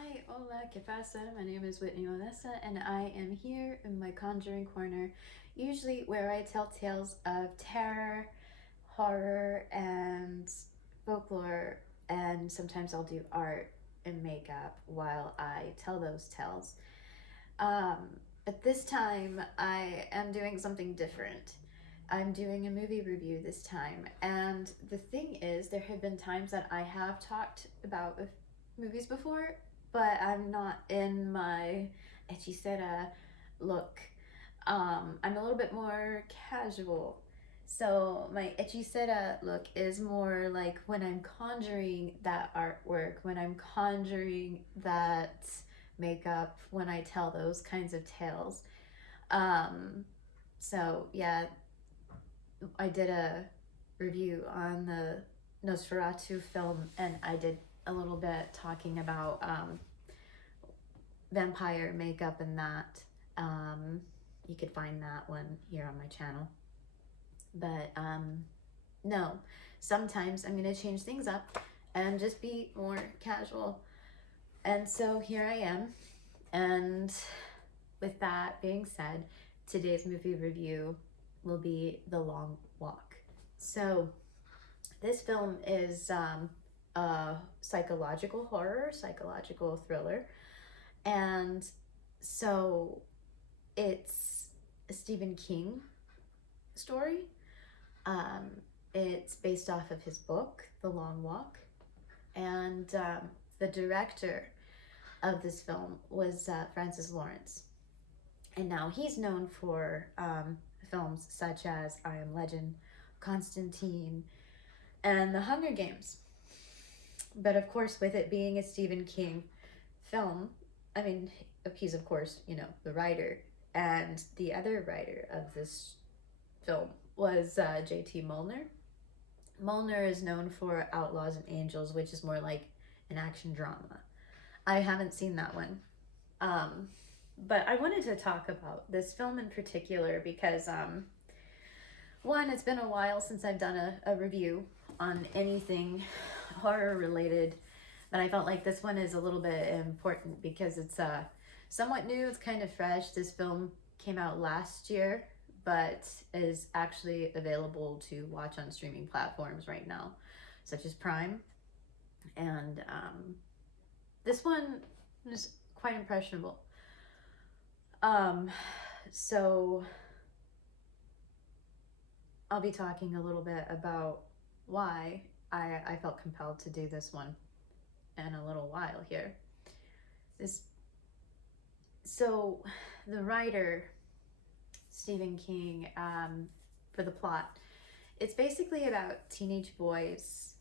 Hi, hola, ¿qué pasa? My name is Whitney Odessa, and I am here in my Conjuring Corner, usually where I tell tales of terror, horror, and folklore, and sometimes I'll do art and makeup while I tell those tales. Um, but this time, I am doing something different. I'm doing a movie review this time, and the thing is, there have been times that I have talked about movies before, but I'm not in my hechicera look. I'm a little bit more casual. So my hechicera look is more like when I'm conjuring that artwork, when I'm conjuring that makeup, when I tell those kinds of tales. Um, so yeah, I did a review on the Nosferatu film, and I did a little bit talking about vampire makeup and that. You could find that one here on my channel. But no, sometimes I'm going to change things up and just be more casual. And so here I am. And with that being said, today's movie review will be The Long Walk. So this film is a psychological horror, psychological thriller. And so it's a Stephen King story. Um, it's based off of his book, The Long Walk. And the director of this film was Francis Lawrence. And now he's known for films such as I Am Legend, Constantine, and The Hunger Games. But of course, with it being a Stephen King film, I mean, he's of course, the writer. And the other writer of this film was J.T. Molnar. Molnar is known for Outlaws and Angels, which is more like an action drama. I haven't seen that one. But I wanted to talk about this film in particular because, one, it's been a while since I've done a review on anything horror related, but I felt like this one is a little bit important because it's somewhat new, it's kind of fresh. This film came out last year, but is actually available to watch on streaming platforms right now, such as Prime. And this one was quite impressionable. So I'll be talking a little bit about why I felt compelled to do this one in a little while here. So the writer, Stephen King, for the plot, it's basically about teenage boys.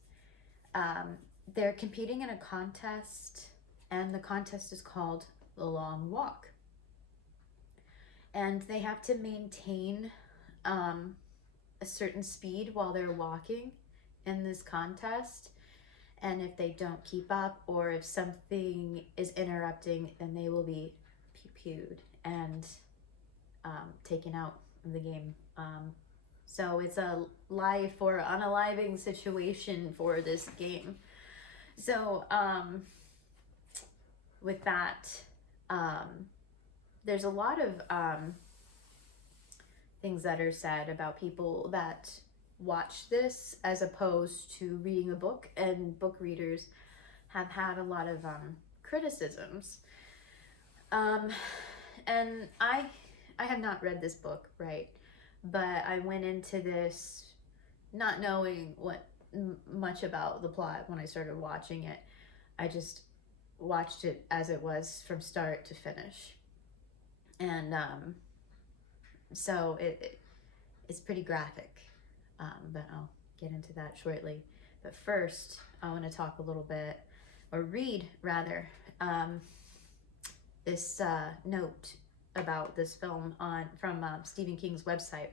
They're competing in a contest, and the contest is called The Long Walk. And they have to maintain a certain speed while they're walking in this contest. And if they don't keep up, or if something is interrupting, then they will be pew-pewed and taken out of the game. So it's a life or unaliving situation for this game. So with that, there's a lot of things that are said about people that watch this as opposed to reading a book, and book readers have had a lot of criticisms. And I have not read this book, right? But I went into this not knowing much about the plot when I started watching it. I just watched it as it was from start to finish. And so it's pretty graphic, but I'll get into that shortly. But first, I want to talk a little bit, or read rather, this note about this film from Stephen King's website.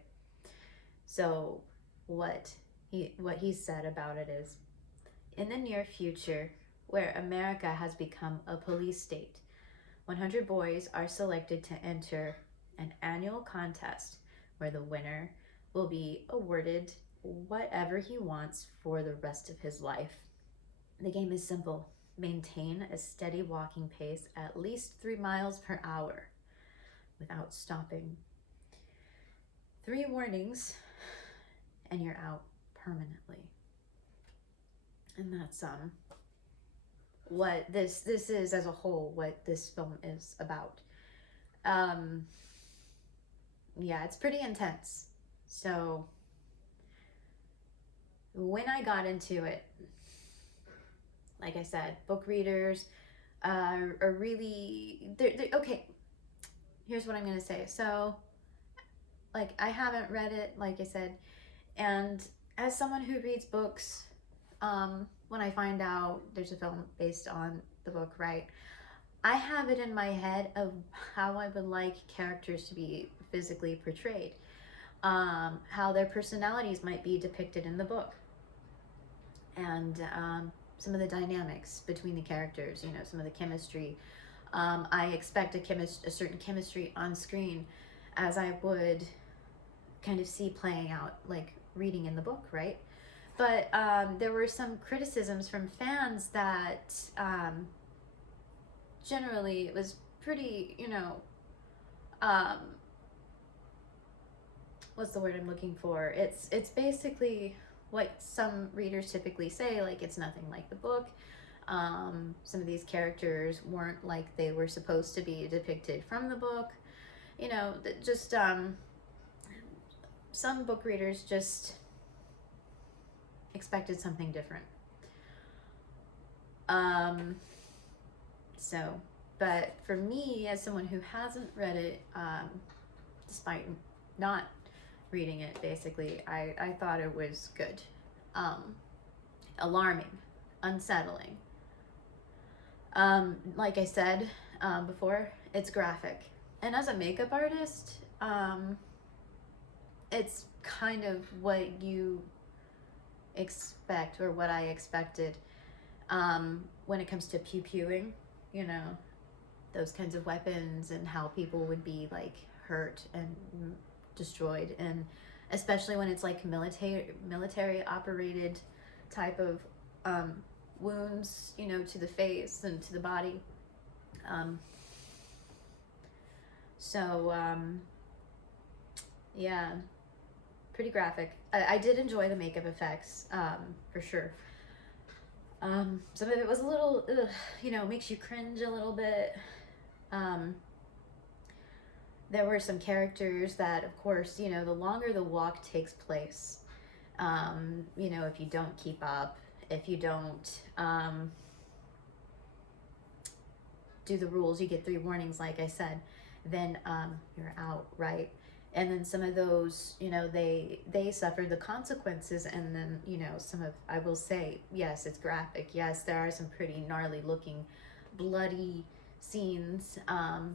So what he said about it is, in the near future, where America has become a police state, 100 boys are selected to enter an annual contest where the winner will be awarded whatever he wants for the rest of his life. The game is simple. maintain a steady walking pace at least 3 miles per hour without stopping. 3 warnings and you're out permanently. And that's what this is as a whole, what this film is about. Yeah, it's pretty intense. So when I got into it, like I said, book readers are really they're okay. Here's what I'm gonna say. So, like, I haven't read it, like I said, and as someone who reads books, when I find out there's a film based on the book, right, I have it in my head of how I would like characters to be physically portrayed, how their personalities might be depicted in the book, and some of the dynamics between the characters, you know, some of the chemistry. I expect a certain chemistry on screen as I would kind of see playing out, like reading in the book, right? But there were some criticisms from fans that generally it was pretty, you know, what's the word I'm looking for? It's basically what some readers typically say, like it's nothing like the book. Some of these characters weren't like they were supposed to be depicted from the book. You know, just some book readers just expected something different. So, but for me, as someone who hasn't read it, despite not reading it, basically, I thought it was good. Alarming, unsettling. Like I said before, it's graphic. And as a makeup artist, it's kind of what you expect, or what I expected, when it comes to pew-pewing, you know, those kinds of weapons and how people would be like hurt and destroyed, and especially when it's like military operated type of wounds, you know, to the face and to the body. Yeah, pretty graphic. I did enjoy the makeup effects, for sure. Some of it was a little, you know, makes you cringe a little bit. There were some characters that, of course, you know, the longer the walk takes place, you know, if you don't keep up, if you don't do the rules, you get 3 warnings, like I said, then you're out, right? And then some of those, you know, they suffered the consequences, and then, you know, some of, I will say, yes, it's graphic. Yes, there are some pretty gnarly looking, bloody scenes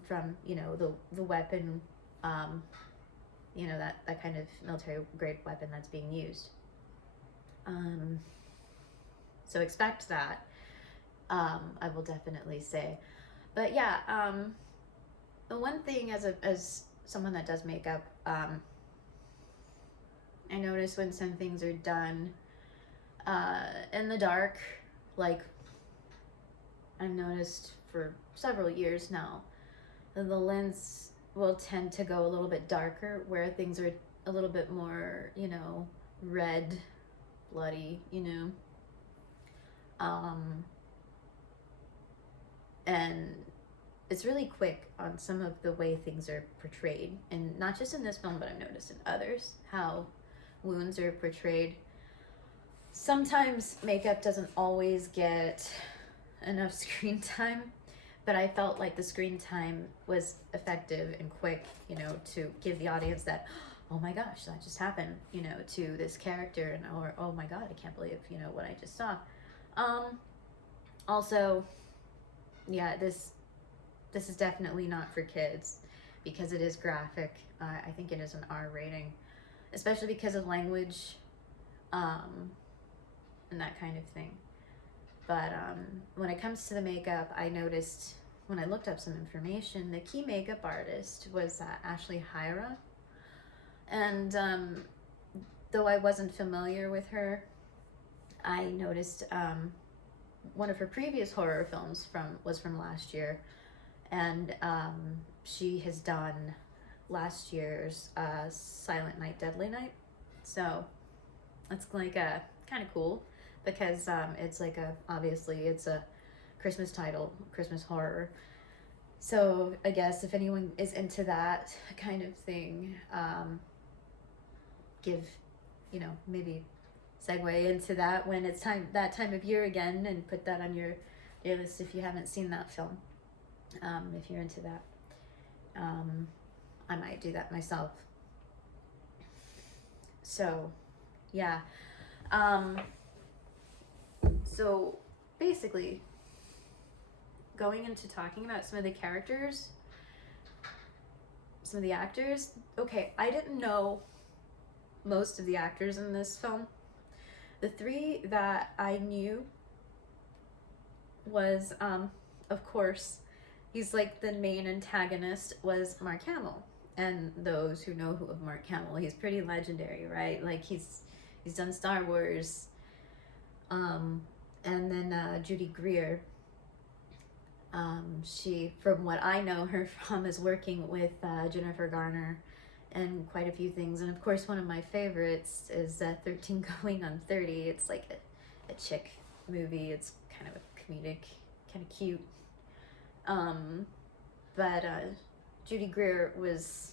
from, you know, the weapon, you know, that kind of military grade weapon that's being used. So expect that, I will definitely say. But yeah, the one thing as someone that does makeup, I notice when some things are done in the dark, like I've noticed for several years now, the lens will tend to go a little bit darker, where things are a little bit more, you know, red, bloody, you know. And it's really quick on some of the way things are portrayed, and not just in this film, but I've noticed in others how wounds are portrayed. Sometimes makeup doesn't always get enough screen time, but I felt like the screen time was effective and quick, you know, to give the audience that, oh my gosh, that just happened, you know, to this character, and or oh my god, I can't believe, you know, what I just saw. Also, yeah, this is definitely not for kids, because it is graphic. I think it is an R rating, especially because of language, and that kind of thing. But when it comes to the makeup, I noticed when I looked up some information, the key makeup artist was Ashley Hyra. And though I wasn't familiar with her, I noticed one of her previous horror films was from last year, and she has done last year's Silent Night, Deadly Night. So it's like a kind of cool because it's like obviously it's a Christmas title, Christmas horror. So I guess if anyone is into that kind of thing, give, maybe segue into that when it's that time of year again, and put that on your list if you haven't seen that film. If you're into that, I might do that myself. So, yeah. So basically, going into talking about some of the characters, some of the actors. Okay, I didn't know most of the actors in this film. The three that I knew was, of course, he's like the main antagonist, was Mark Hamill. And those who know of Mark Hamill, he's pretty legendary, right? Like he's done Star Wars. And then Judy Greer. She, from what I know her from, is working with Jennifer Garner and quite a few things. And of course, one of my favorites is 13 Going on 30. It's like a chick movie. It's kind of a comedic, kind of cute. But Judy Greer was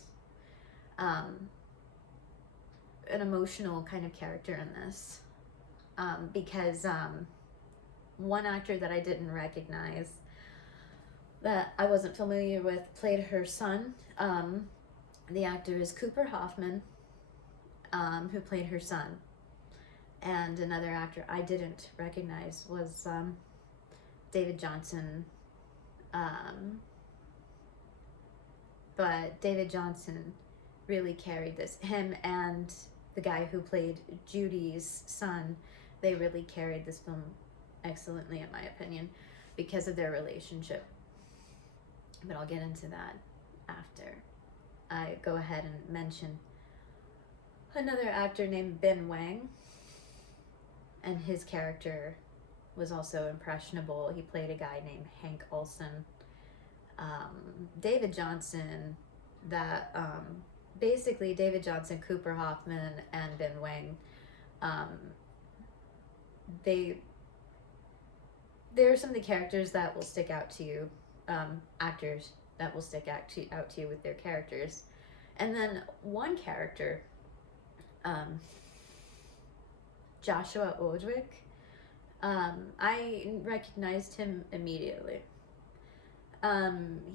an emotional kind of character in this, because one actor that I didn't recognize, that I wasn't familiar with, played her son. The actor is Cooper Hoffman, who played her son. And another actor I didn't recognize was David Johnson. But David Johnson really carried this. Him and the guy who played Judy's son, they really carried this film excellently, in my opinion, because of their relationship. But I'll get into that after I go ahead and mention another actor named Ben Wang, and his character was also impressionable. He played a guy named Hank Olson. David Johnson, basically David Johnson, Cooper Hoffman, and Ben Wang, there are some of the characters that will stick out to you, actors that will stick out to you with their characters. And then one character, Joshua Odwick, I recognized him immediately.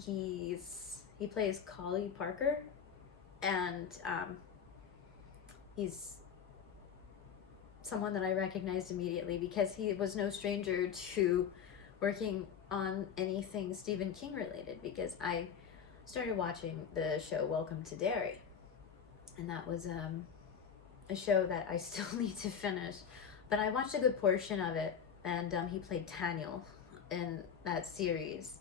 He plays Collie Parker, and he's someone that I recognized immediately because he was no stranger to working on anything Stephen King related, because I started watching the show Welcome to Derry, and that was a show that I still need to finish, but I watched a good portion of it, and he played Daniel in that series.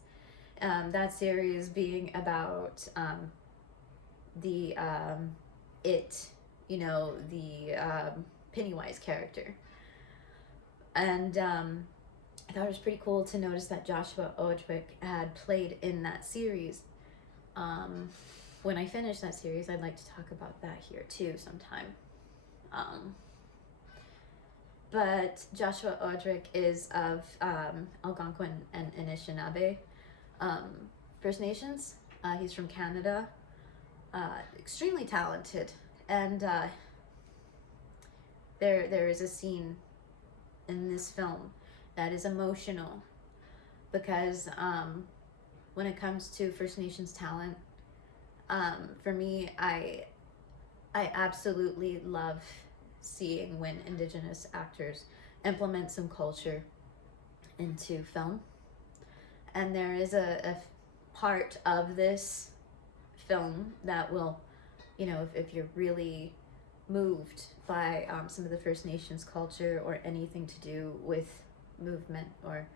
That series being about the Pennywise character. And I thought it was pretty cool to notice that Joshua Odwick had played in that series. When I finish that series, I'd like to talk about that here too sometime. But Joshua Odwick is of Algonquin and Anishinaabe First Nations. He's from Canada. Extremely talented, and there is a scene in this film that is emotional, because when it comes to First Nations talent, for me, I absolutely love seeing when Indigenous actors implement some culture into film. And there is a part of this film that will, if you're really moved by some of the First Nations culture, or anything to do with movement or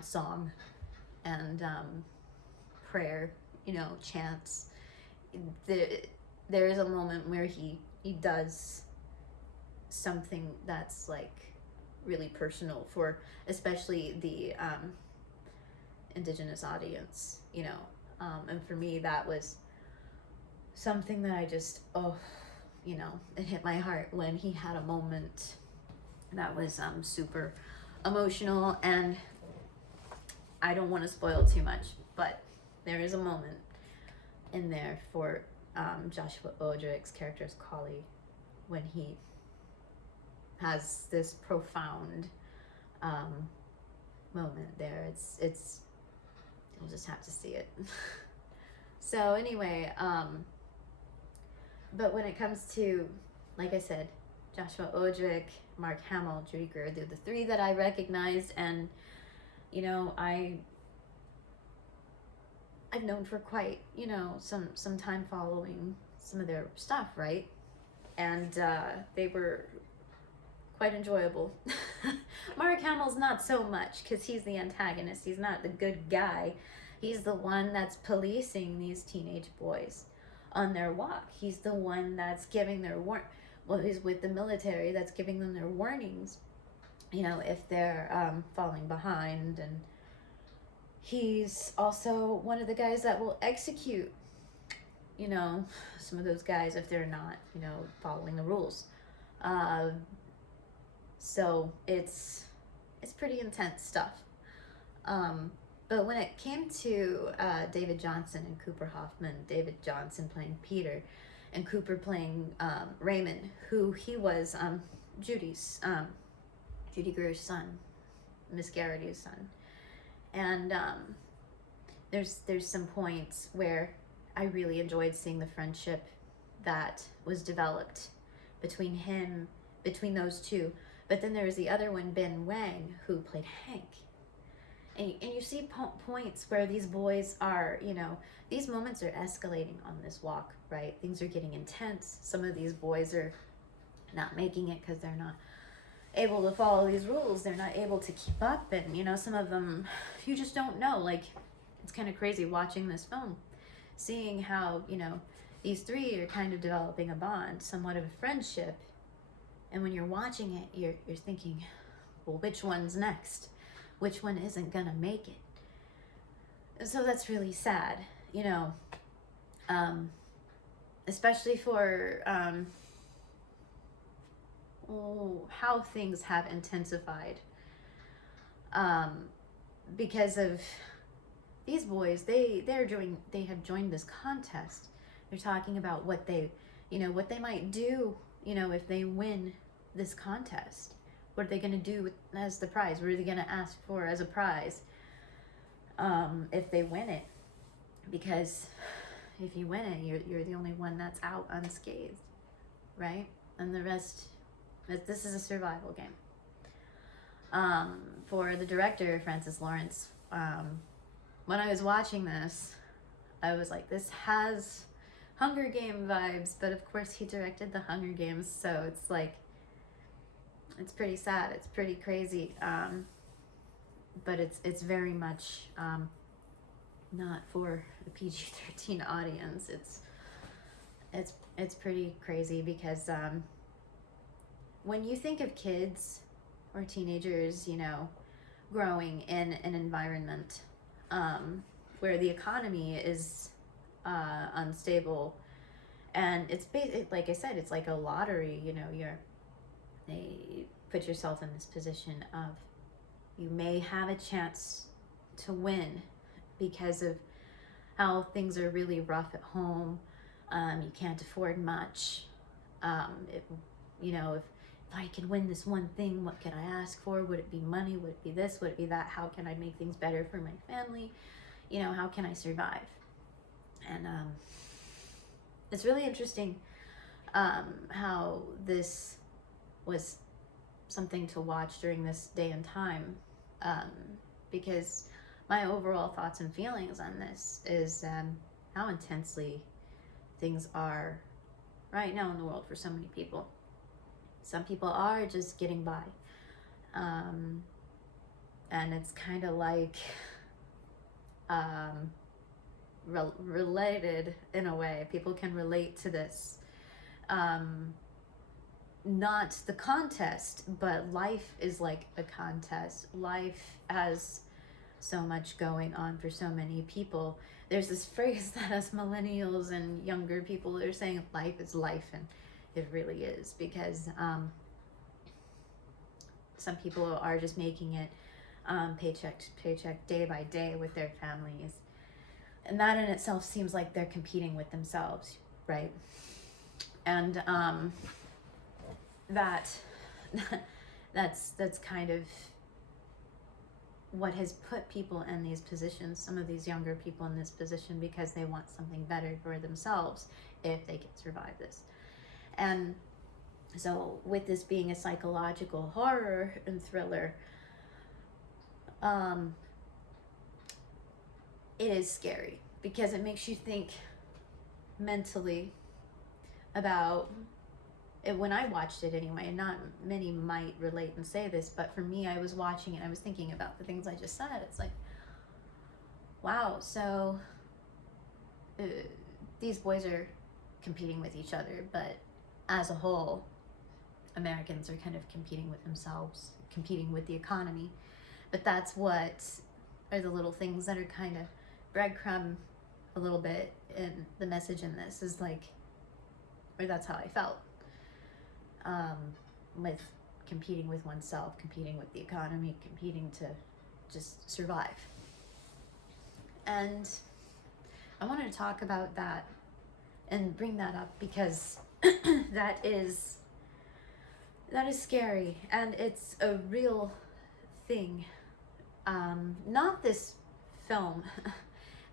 song and prayer, chants, there is a moment where he does something that's like really personal for especially the indigenous audience, you know. And for me, that was something that I just, oh, you know, it hit my heart when he had a moment that was super emotional. And I don't want to spoil too much, but there is a moment in there for Joshua Odrick's character's Collie when he has this profound moment there. It's you'll just have to see it. So anyway, but when it comes to, like I said, Joshua Odrick, Mark Hamill, Judy Greer, they're the three that I recognized, and you know, I've known for quite, you know, some time following some of their stuff, right? And they were quite enjoyable. Mark Hamill's not so much, because he's the antagonist. He's not the good guy. He's the one that's policing these teenage boys on their walk. He's the one that's giving their well, he's with the military, that's giving them their warnings, you know, if they're falling behind. And he's also one of the guys that will execute, you know, some of those guys if they're not, you know, following the rules. So it's pretty intense stuff. But when it came to David Johnson and Cooper Hoffman, David Johnson playing Peter and Cooper playing Raymond, who he was Judy Greer's son, Miss Garrity's son. And there's some points where I really enjoyed seeing the friendship that was developed between those two. But then there was the other one, Ben Wang, who played Hank. And you see points where these boys are, you know, these moments are escalating on this walk, right? Things are getting intense. Some of these boys are not making it because they're not able to follow these rules. They're not able to keep up. And, you know, some of them, you just don't know. Like, it's kind of crazy watching this film, seeing how, you know, these three are kind of developing a bond, somewhat of a friendship. And when you're watching it, you're thinking, well, which one's next? Which one isn't gonna make it? So that's really sad, you know, especially for how things have intensified because of these boys. They have joined this contest. They're talking about what they might do, you know, if they win this contest. What are they going to do as the prize? What are they going to ask for as a prize if they win it? Because if you win it, you're the only one that's out unscathed, right? And the rest, this is a survival game. For the director, Francis Lawrence, when I was watching this, I was like, this has Hunger Game vibes, but of course he directed the Hunger Games, so it's like, it's pretty sad, it's pretty crazy, but it's very much not for a PG-13 audience. It's pretty crazy because when you think of kids or teenagers, you know, growing in an environment where the economy is unstable, and it's like I said, it's like a lottery, you know, they put yourself in this position of, you may have a chance to win because of how things are really rough at home. You can't afford much. You know, if I could win this one thing, what could I ask for? Would it be money? Would it be this? Would it be that? How can I make things better for my family? You know, how can I survive? And it's really interesting how this was something to watch during this day and time, because my overall thoughts and feelings on this is how intensely things are right now in the world for so many people. Some people are just getting by, and it's kind of like related in a way. People can relate to this. not the contest, but life is like a contest. Life has so much going on for so many people. There's this phrase that us millennials and younger people are saying, life is life, and it really is, because some people are just making it paycheck to paycheck, day by day with their families. And that in itself seems like they're competing with themselves, right? And that's kind of what has put people in these positions, some of these younger people in this position, because they want something better for themselves if they can survive this. And so with this being a psychological horror and thriller, it is scary because it makes you think mentally about it. When I watched it anyway, not many might relate and say this, but for me, I was watching it, I was thinking about the things I just said. It's like, wow, so these boys are competing with each other, but as a whole, Americans are kind of competing with themselves, competing with the economy. But that's what are the little things that are kind of breadcrumb a little bit in the message in this, is like, or that's how I felt, with competing with oneself, competing with the economy, competing to just survive. And I wanted to talk about that and bring that up because that is scary, and it's a real thing. Not this film.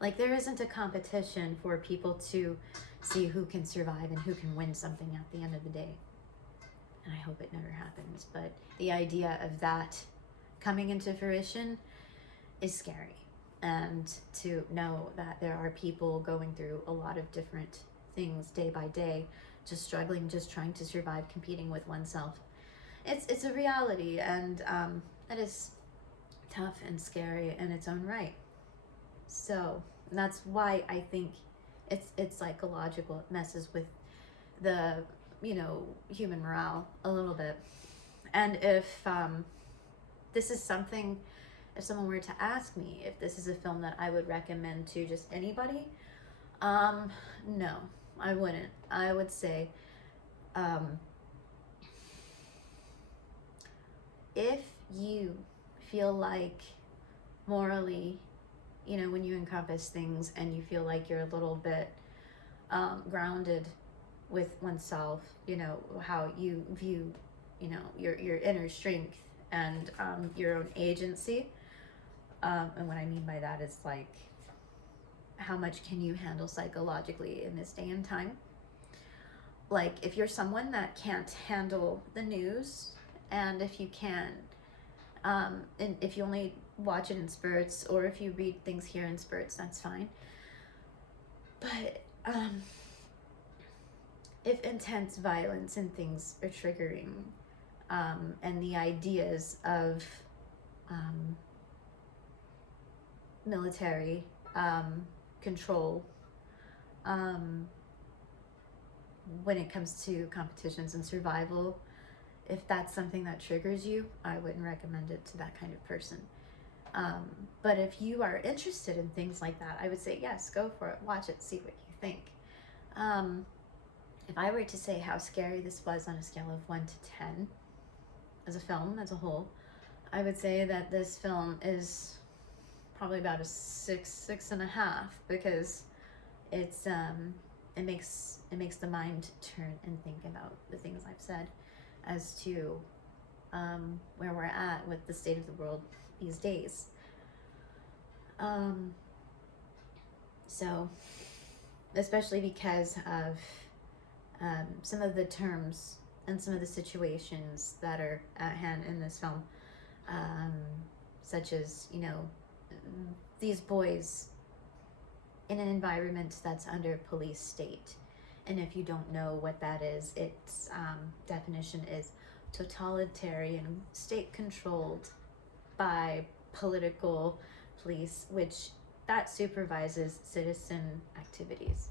Like, there isn't a competition for people to see who can survive and who can win something at the end of the day. And I hope it never happens. But the idea of that coming into fruition is scary. And to know that there are people going through a lot of different things day by day, just struggling, just trying to survive, competing with oneself. It's a reality, and it is tough and scary in its own right. So that's why I think it's psychological. It messes with the human morale a little bit. And if this is something, if someone were to ask me if this is a film that I would recommend to just anybody, no, I wouldn't. I would say if you feel like morally, when you encompass things and you feel like you're a little bit grounded with oneself, how you view, your inner strength and your own agency. And what I mean by that is like, how much can you handle psychologically in this day and time? Like, if you're someone that can't handle the news, and if you can, and if you only watch it in spurts, or if you read things here in spurts, that's fine. But if intense violence and things are triggering, and the ideas of military control, when it comes to competitions and survival, if that's something that triggers you, I wouldn't recommend it to that kind of person. But if you are interested in things like that, I would say yes, go for it, watch it, see what you think. If I were to say how scary this was on a scale of 1 to 10 as a film as a whole, I would say that this film is probably about a 6.5, because it's it makes the mind turn and think about the things I've said as to where we're at with the state of the world these days. So, especially because of some of the terms and some of the situations that are at hand in this film, such as, these boys in an environment that's under police state. And if you don't know what that is, its definition is totalitarian, state-controlled by political police, which that supervises citizen activities.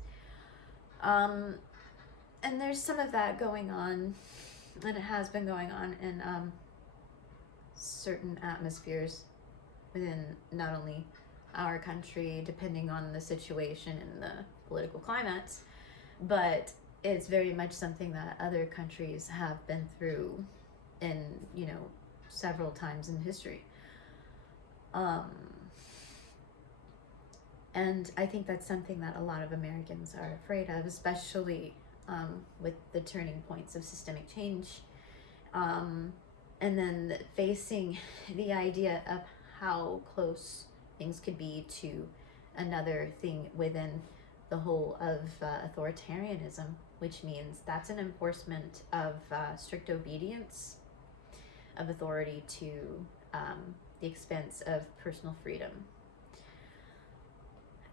And there's some of that going on and it has been going on in certain atmospheres within not only our country, depending on the situation and the political climate, but it's very much something that other countries have been through in, you know, several times in history. And I think that's something that a lot of Americans are afraid of, especially with the turning points of systemic change. And then facing the idea of how close things could be to another thing within the whole of authoritarianism, which means that's an enforcement of strict obedience of authority to the expense of personal freedom.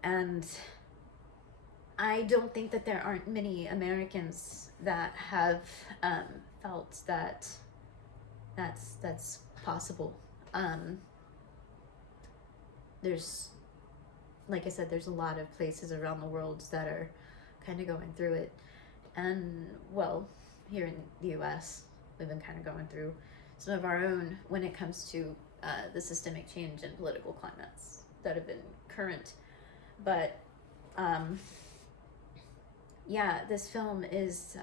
And I don't think that there aren't many Americans that have felt that that's possible. There's, like I said, there's a lot of places around the world that are kind of going through it. And, well, here in the US, we've been kind of going through some of our own when it comes to the systemic change in political climates that have been current. But, yeah, this film is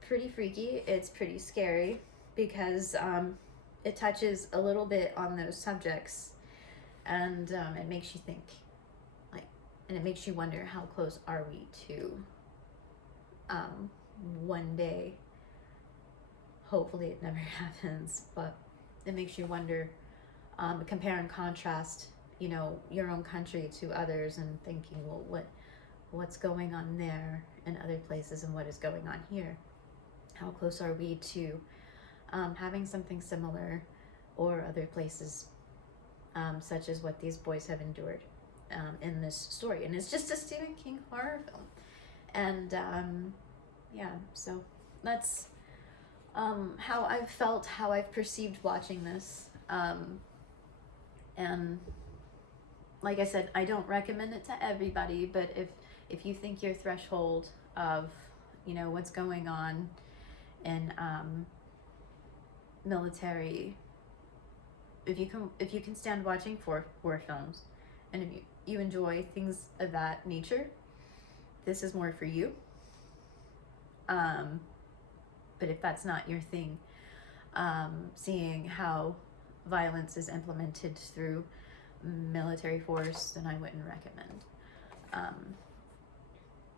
pretty freaky. It's pretty scary because it touches a little bit on those subjects, and it makes you think, like, and it makes you wonder, how close are we to one day, hopefully it never happens, but it makes you wonder, compare and contrast, you know, your own country to others, and thinking, well, what's going on there in other places and what is going on here? How close are we to having something similar, or other places such as what these boys have endured in this story? And it's just a Stephen King horror film. And yeah, so that's how I've felt, how I've perceived watching this. And like I said, I don't recommend it to everybody, but if you think your threshold of, you know, what's going on in military, if you can stand watching horror films, and if you enjoy things of that nature, this is more for you. But if that's not your thing, seeing how violence is implemented through military force, then I wouldn't recommend.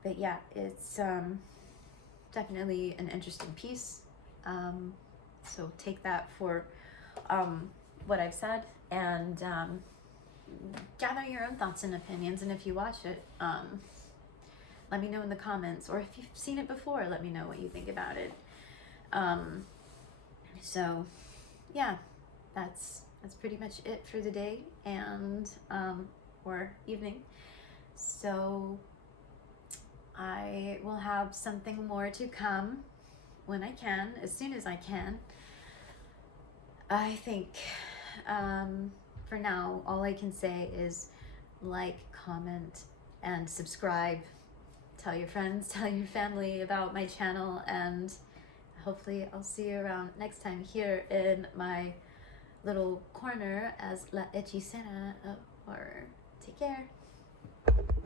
But yeah, it's definitely an interesting piece. So take that for what I've said, and gather your own thoughts and opinions. And if you watch it, let me know in the comments, or if you've seen it before, let me know what you think about it. So yeah, that's pretty much it for the day, and or evening. So I will have something more to come when I can, as soon as I can. I think for now, all I can say is like, comment, and subscribe. Tell your friends, tell your family about my channel, and hopefully I'll see you around next time here in my little corner as La Hechicera of Horror. Take care.